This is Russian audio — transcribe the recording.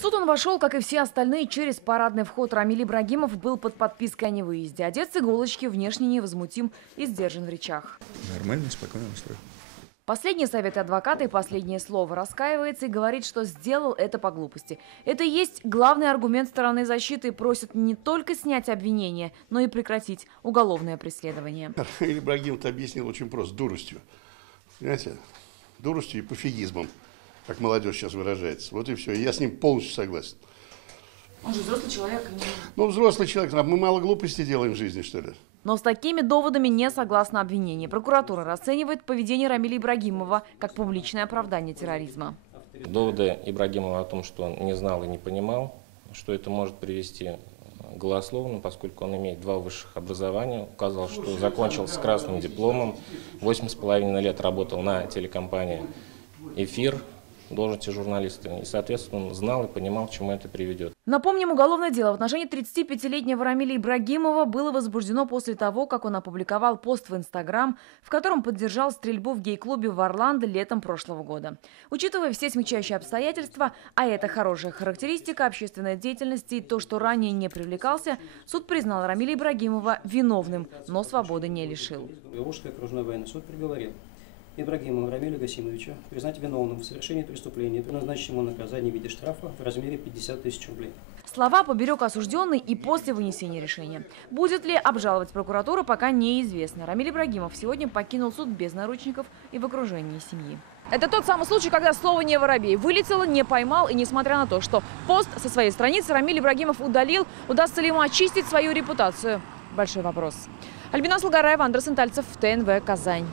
суд он вошел, как и все остальные, через парадный вход. Рамиль Ибрагимов был под подпиской о невыезде. Одет с иголочки, внешне невозмутим и сдержан в речах. Нормальный, спокойный настрой. Последние советы адвоката и последнее слово. Раскаивается и говорит, что сделал это по глупости. Это и есть главный аргумент стороны защиты и просит не только снять обвинение, но и прекратить уголовное преследование. Рамиль Ибрагимов объяснил очень просто: дуростью. Понимаете? Дуростью и пофигизмом, как молодежь сейчас выражается. Вот и все. И я с ним полностью согласен. Он же взрослый человек. Ну, взрослый человек. Мы мало глупостей делаем в жизни, что ли? Но с такими доводами не согласно обвинение. Прокуратура расценивает поведение Рамиля Ибрагимова как публичное оправдание терроризма. Доводы Ибрагимова о том, что он не знал и не понимал, что это может привести к голословному, поскольку он имеет 2 высших образования, указал, что закончил с красным дипломом, 8,5 лет работал на телекомпании «Эфир», должности журналиста, и, соответственно, он знал и понимал, к чему это приведет. Напомним, уголовное дело в отношении 35-летнего Рамиля Ибрагимова было возбуждено после того, как он опубликовал пост в Инстаграм, в котором поддержал стрельбу в гей-клубе в Орландо летом прошлого года. Учитывая все смягчающие обстоятельства, а это хорошая характеристика общественной деятельности и то, что ранее не привлекался, суд признал Рамиля Ибрагимова виновным, но свободы не лишил. Волжский окружной военный суд приговорил Ибрагимова Рамиля Гасимовича признать виновным в совершении преступления и назначить ему наказание в виде штрафа в размере 50 000 рублей. Слова поберег осужденный и после вынесения решения. Будет ли обжаловать прокуратура, пока неизвестно. Рамиль Ибрагимов сегодня покинул суд без наручников и в окружении семьи. Это тот самый случай, когда слово «не воробей» вылетело, не поймал, и несмотря на то, что пост со своей страницы Рамиль Ибрагимов удалил, удастся ли ему очистить свою репутацию? Большой вопрос. Альбина Слугараева, Андрей Сентальцев, ТНВ, Казань.